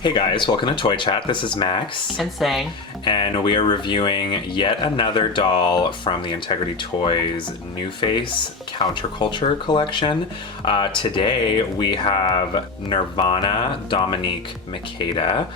Hey guys, welcome to Toy Chat. This is Max. And Sang. And we are reviewing yet another doll from the Integrity Toys New Face Counterculture collection. Today we have Nirvana Dominique Makeda.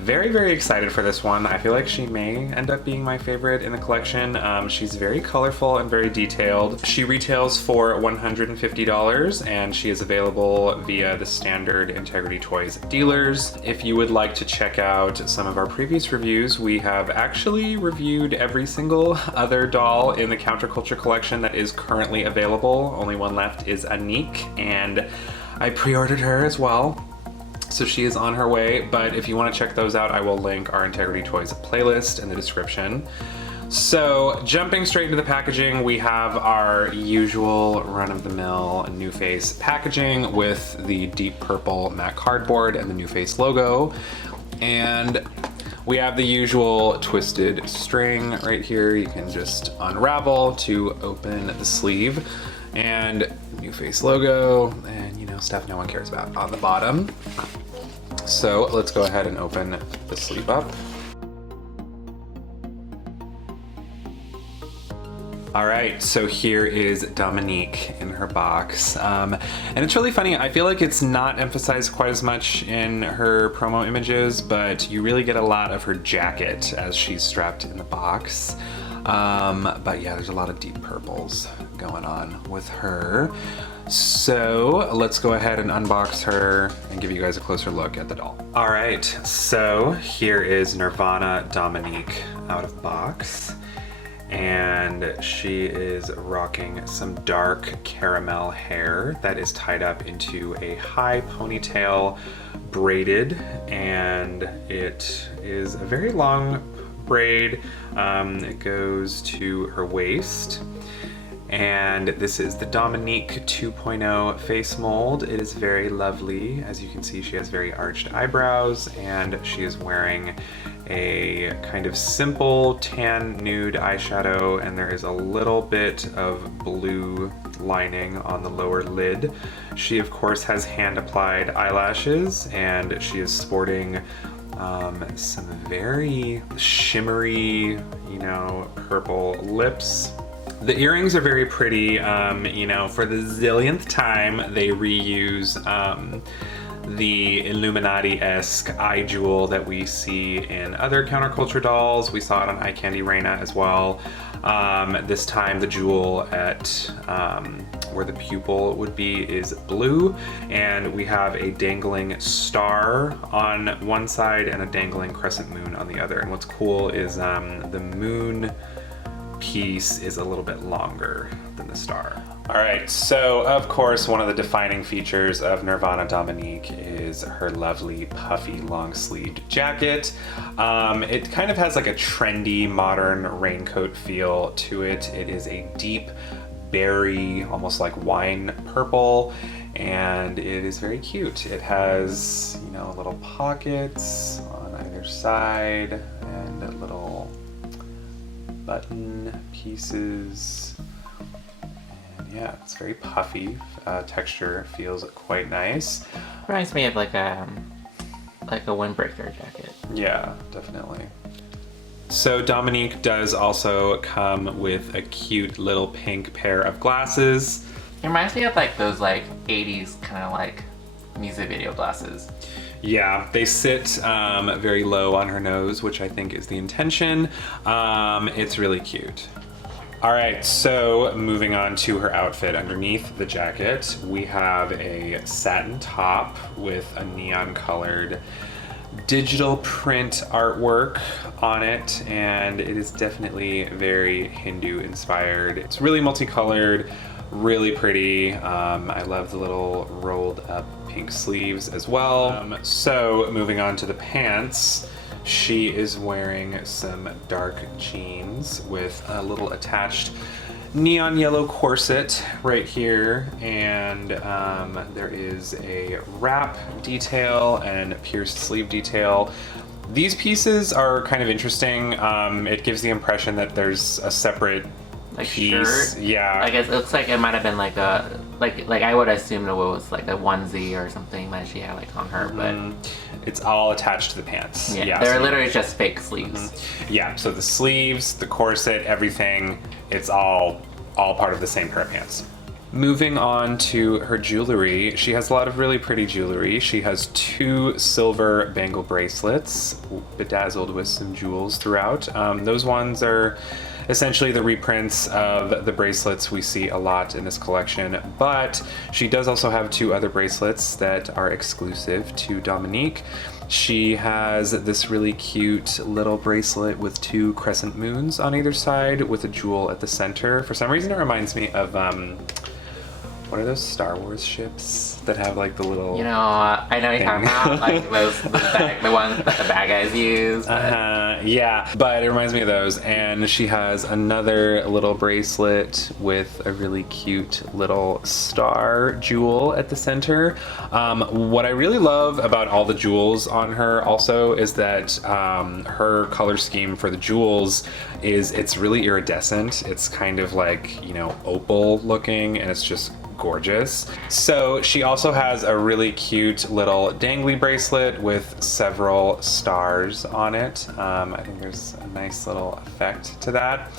Very, very excited for this one. I feel like she may end up being my favorite in the collection. She's very colorful and very detailed. She retails for $150 and she is available via the standard Integrity Toys dealers. If you would like to check out some of our previous reviews, we have actually reviewed every single other doll in the Counterculture collection that is currently available. Only one left is Anique, and I pre-ordered her as well. So she is on her way, but if you want to check those out, I will link our Integrity Toys playlist in the description. So jumping straight into the packaging, we have our usual run-of-the-mill New Face packaging with the deep purple matte cardboard and the New Face logo. And we have the usual twisted string right here. You can just unravel to open the sleeve, and New Face logo and, you know, stuff no one cares about on the bottom. So let's go ahead and open the sleeve up. All right, so here is Dominique in her box. And it's really funny, I feel like it's not emphasized quite as much in her promo images, but you really get a lot of her jacket as she's strapped in the box. But yeah, there's a lot of deep purples going on with her. So let's go ahead and unbox her and give you guys a closer look at the doll. All right, so here is Nirvana Dominique out of box. And she is rocking some dark caramel hair that is tied up into a high ponytail, braided, and it is a very long braid. It goes to her waist. And this is the Dominique 2.0 face mold. It is very lovely. As you can see, she has very arched eyebrows, and she is wearing a kind of simple tan nude eyeshadow, and there is a little bit of blue lining on the lower lid. She of course has hand applied eyelashes, and she is sporting some very shimmery, you know, purple lips. The earrings are very pretty. You know, for the zillionth time, they reuse the Illuminati-esque eye jewel that we see in other counterculture dolls. We saw it on Eye Candy Reina as well. This time the jewel at where the pupil would be is blue, and we have a dangling star on one side and a dangling crescent moon on the other. And what's cool is the moon piece is a little bit longer than the star. All right, so of course one of the defining features of Nirvana Dominique is her lovely puffy long sleeved jacket. It kind of has like a trendy modern raincoat feel to it. It is a deep berry, almost like wine purple, and it is very cute. It has, you know, little pockets on either side and little button pieces. Yeah, it's very puffy. Texture feels quite nice. Reminds me of like a windbreaker jacket. Yeah, definitely. So Dominique does also come with a cute little pink pair of glasses. It reminds me of like those like 80s kind of like music video glasses. Yeah, they sit very low on her nose, which I think is the intention. It's really cute. All right, so moving on to her outfit. Underneath the jacket, we have a satin top with a neon colored digital print artwork on it, and it is definitely very Hindu inspired. It's really multicolored, really pretty. I love the little rolled up pink sleeves as well. So moving on to the pants, she is wearing some dark jeans with a little attached neon yellow corset right here, and there is a wrap detail and pierced sleeve detail. These pieces are kind of interesting. It gives the impression that there's a separate like piece. shirt. Yeah. I guess it looks like it might have been like a like I would assume it was like a onesie or something that she had like on her, but It's all attached to the pants. Yeah, they're literally just fake sleeves. Yeah, so the sleeves, the corset, everything, it's all part of the same pair of pants. Moving on to her jewelry, she has a lot of really pretty jewelry. She has 2 silver bangle bracelets, bedazzled with some jewels throughout. Those ones are essentially the reprints of the bracelets we see a lot in this collection, but she does also have 2 other bracelets that are exclusive to Dominique. She has this really cute little bracelet with 2 crescent moons on either side with a jewel at the center. For some reason it reminds me of what are those Star Wars ships that have like the little... You know, I know you're talking about, like the ones that the bad guys use. Yeah, but it reminds me of those. And she has another little bracelet with a really cute little star jewel at the center. What I really love about all the jewels on her also is that her color scheme for the jewels is it's really iridescent. It's kind of like, you know, opal looking, and it's just gorgeous. So she also has a really cute little dangly bracelet with several stars on it. I think there's a nice little effect to that.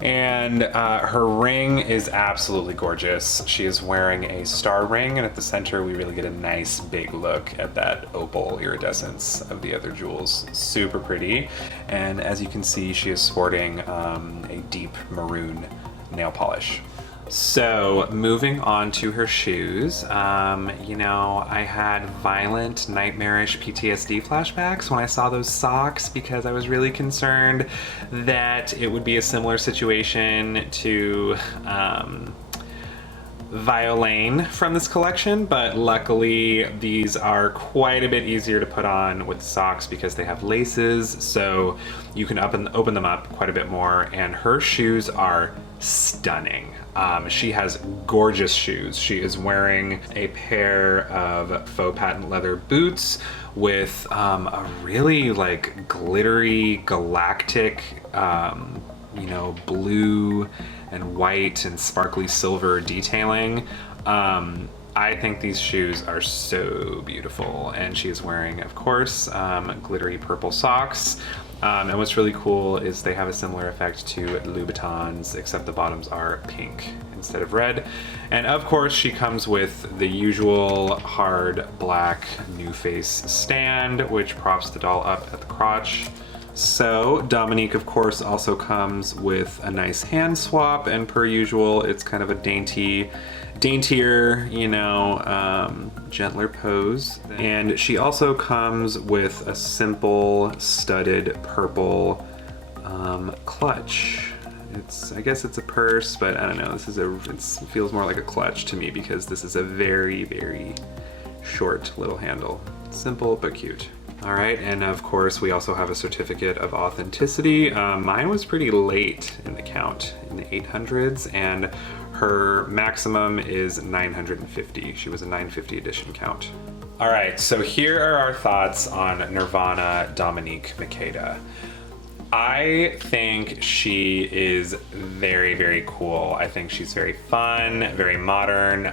And her ring is absolutely gorgeous. She is wearing a star ring, and at the center we really get a nice big look at that opal iridescence of the other jewels. Super pretty. And as you can see, she is sporting a deep maroon nail polish. So moving on to her shoes, you know, I had violent, nightmarish PTSD flashbacks when I saw those socks because I was really concerned that it would be a similar situation to Violaine from this collection, but luckily these are quite a bit easier to put on with socks because they have laces, so you can open them up quite a bit more, and her shoes are stunning. She has gorgeous shoes. She is wearing a pair of faux patent leather boots with a really like glittery galactic, you know, blue and white and sparkly silver detailing. I think these shoes are so beautiful, and she is wearing, of course, glittery purple socks. And what's really cool is they have a similar effect to Louboutins, except the bottoms are pink instead of red. And of course she comes with the usual hard black NuFace stand, which props the doll up at the crotch. So Dominique, of course, also comes with a nice hand swap, and per usual, it's kind of a daintier, you know, gentler pose. And she also comes with a simple studded purple clutch. I guess it's a purse, but I don't know. It feels more like a clutch to me because this is a very, very short little handle. Simple but cute. All right, and of course we also have a certificate of authenticity. Mine was pretty late in the count, in the 800s, and her maximum is 950. She was a 950 edition count. All right, so here are our thoughts on Nirvana Dominique Makeda. I think she is very, very cool. I think she's very fun, very modern.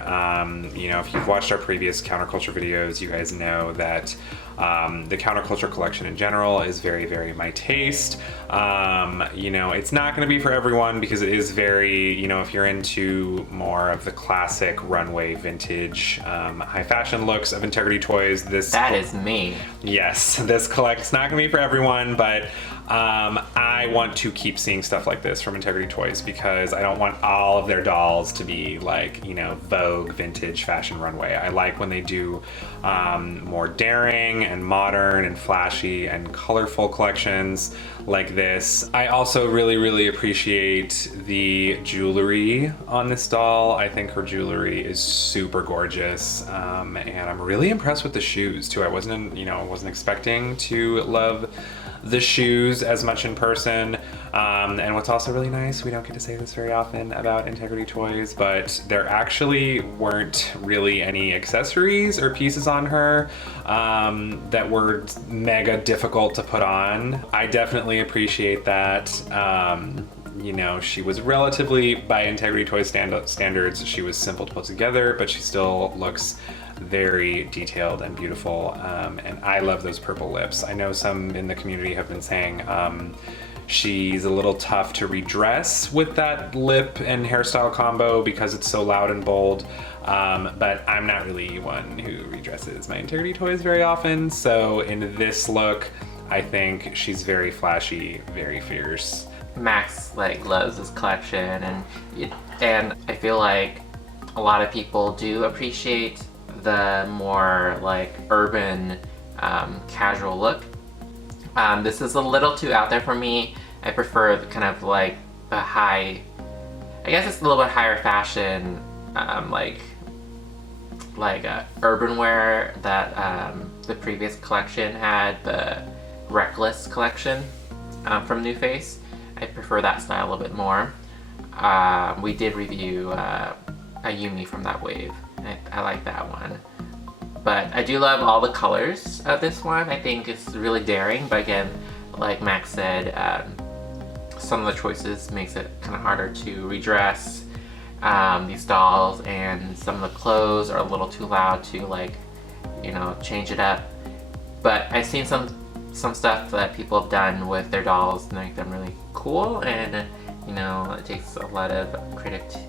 You know, if you've watched our previous counterculture videos, you guys know that the counterculture collection in general is very, very my taste. You know, it's not going to be for everyone because it is very, you know, if you're into more of the classic runway vintage high fashion looks of Integrity Toys, that is me. Yes, this collect's not going to be for everyone, but I want to keep seeing stuff like this from Integrity Toys because I don't want all of their dolls to be like, you know, Vogue vintage fashion runway. I like when they do more daring and modern and flashy and colorful collections like this. I also really, really appreciate the jewelry on this doll. I think her jewelry is super gorgeous, and I'm really impressed with the shoes too. I wasn't expecting to love the shoes as much in person. And what's also really nice, we don't get to say this very often about Integrity Toys, but there actually weren't really any accessories or pieces on her that were mega difficult to put on. I definitely appreciate that. You know, she was relatively, by Integrity Toys standards, she was simple to put together, but she still looks very detailed and beautiful. And I love those purple lips. I know some in the community have been saying she's a little tough to redress with that lip and hairstyle combo because it's so loud and bold. But I'm not really one who redresses my Integrity toys very often. So in this look, I think she's very flashy, very fierce. Max like loves this collection, and I feel like a lot of people do appreciate the more like urban, casual look. This is a little too out there for me. I prefer the kind of like the high, I guess it's a little bit higher fashion, like urban wear that the previous collection had, the Reckless collection from New Face. I prefer that style a little bit more. We did review a Yumi from that wave. I like that one. But I do love all the colors of this one. I think it's really daring, but again, like Max said, some of the choices makes it kind of harder to redress these dolls, and some of the clothes are a little too loud to like, you know, change it up. But I've seen some stuff that people have done with their dolls to make them really cool, and you know, it takes a lot of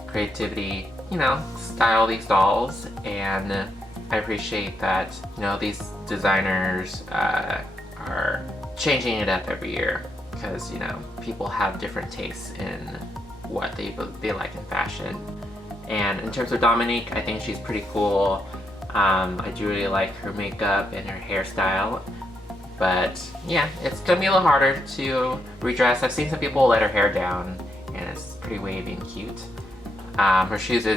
creativity, you know, style these dolls, and I appreciate that, you know, these designers are changing it up every year, because, you know, people have different tastes in what they like in fashion. And in terms of Dominique, I think she's pretty cool. I do really like her makeup and her hairstyle. But yeah, it's gonna be a little harder to redress. I've seen some people let her hair down, and it's pretty wavy and cute. Her shoes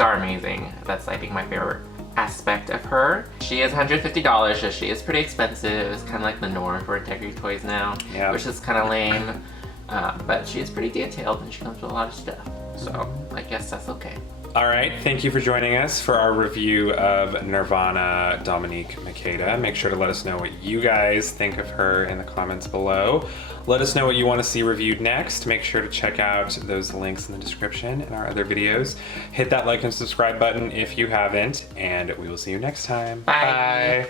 are amazing. That's, I think, my favorite aspect of her. She is $150, so she is pretty expensive. It's kind of like the norm for Integrity toys now, yeah, which is kind of lame. But she is pretty detailed, and she comes with a lot of stuff. So I guess that's okay. All right, thank you for joining us for our review of Nirvana Dominique Makeda. Make sure to let us know what you guys think of her in the comments below. Let us know what you want to see reviewed next. Make sure to check out those links in the description and our other videos. Hit that like and subscribe button if you haven't, and we will see you next time. Bye.